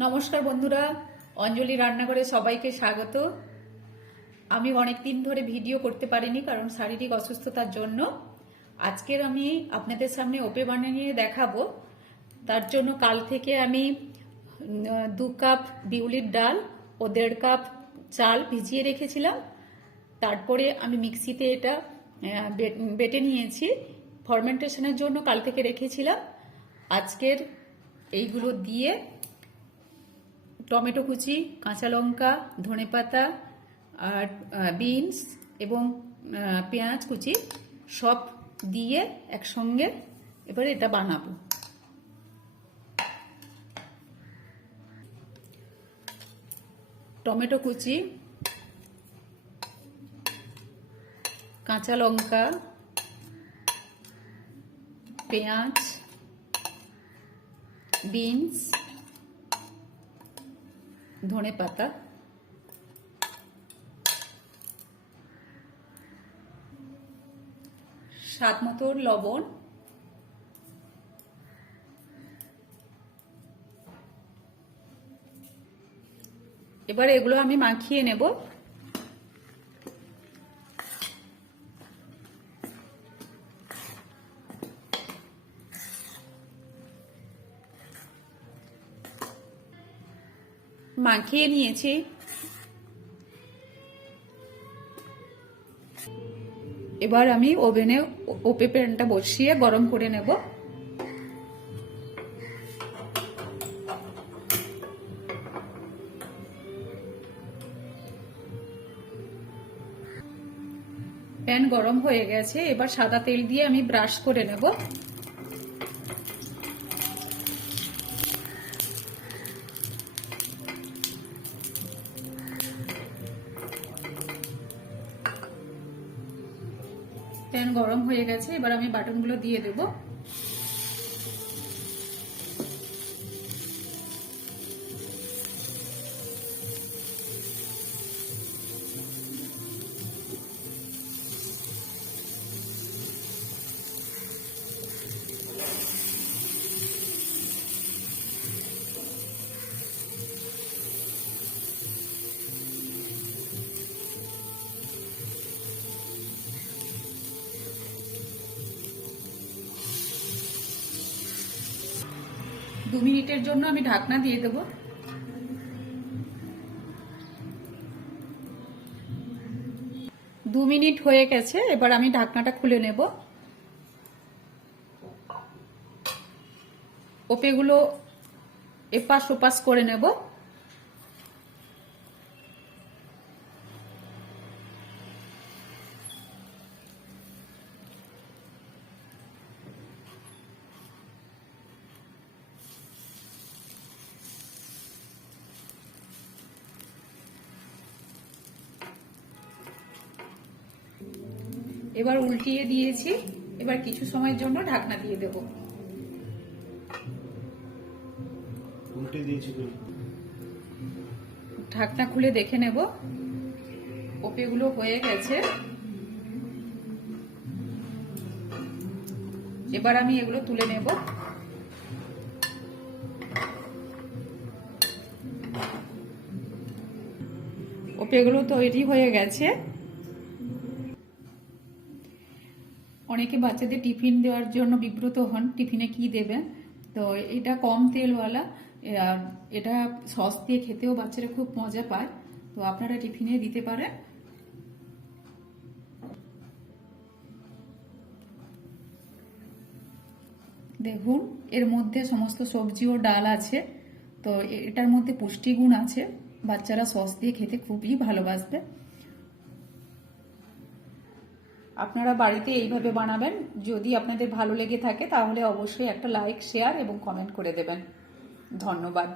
নমস্কার বন্ধুরা, অঞ্জলি রান্নাঘরে সবাইকে স্বাগত। আমি অনেক দিন ধরে ভিডিও করতে পারিনি কারণ শারীরিক অসুস্থতার জন্য। আজকের আমি আপনাদের সামনে ওপে বানিয়ে দেখাবো। তার জন্য কাল থেকে আমি 2 কাপ বিউলির ডাল ও 1.5 কাপ চাল ভিজিয়ে রেখেছিলাম। তারপরে আমি মিক্সিতে এটা বেটে নিয়েছি। ফার্মেন্টেশনের জন্য কাল থেকে রেখেছিলাম। আজকের এইগুলো দিয়ে টমেটো কুচি, কাঁচা লঙ্কা, ধনেপাতা আর বিনস এবং পেঁয়াজ কুচি সব দিয়ে একসঙ্গে এবারে এটা বানাবো। টমেটো কুচি, কাঁচা লঙ্কা, পেঁয়াজ, বিনস, ধনেপাতা, স্বাদ মতো লবণ, এবার এগুলো আমি মাখিয়ে নেব। মাখিয়ে নিয়েছি। এবার আমি ওভেনে ওপে প্যানটা বসিয়ে গরম করে নেব। প্যান গরম হয়ে গেছে, এবার সাদা তেল দিয়ে আমি ব্রাশ করে নেব। প্যান গরম হয়ে গেছে, এবার আমি বাটনগুলো দিয়ে দেব। দু মিনিটের জন্য আমি ঢাকনা দিয়ে দেব। দু মিনিট হয়ে গেছে, এবার আমি ঢাকনাটা খুলে নেব। ওপেগুলো এপাশ ওপাশ করে নেব। এবার উল্টিয়ে দিয়েছি, এবার কিছু সময়ের জন্য ঢাকনা দিয়ে দেব। উল্টে দিয়েছি, ঢাকনা খুলে দেখে নেব। ওপেগুলো হয়ে গেছে, এবার আমি এগুলো তুলে নেব। ওপেগুলো তৈরি হয়ে গেছে। অনেকে বাচ্চাদের টিফিন দেওয়ার জন্য বিব্রত হন, টিফিনে কি দেবেন। তো এটা কম তেলওয়ালা, আর এটা সস দিয়ে খেতেও বাচ্চারা খুব মজা পায়। তো আপনারা টিফিনে দিতে পারেন। দেখুন, এর মধ্যে সমস্ত সবজি ও ডাল আছে। তো এটার মধ্যে পুষ্টিগুণ আছে, বাচ্চারা সস দিয়ে খেতে খুবই ভালোবাসবে। আপনারা বাড়িতে এইভাবে বানাবেন। যদি আপনাদের ভালো লেগে থাকে তাহলে অবশ্যই একটা লাইক, শেয়ার এবং কমেন্ট করে দেবেন। ধন্যবাদ।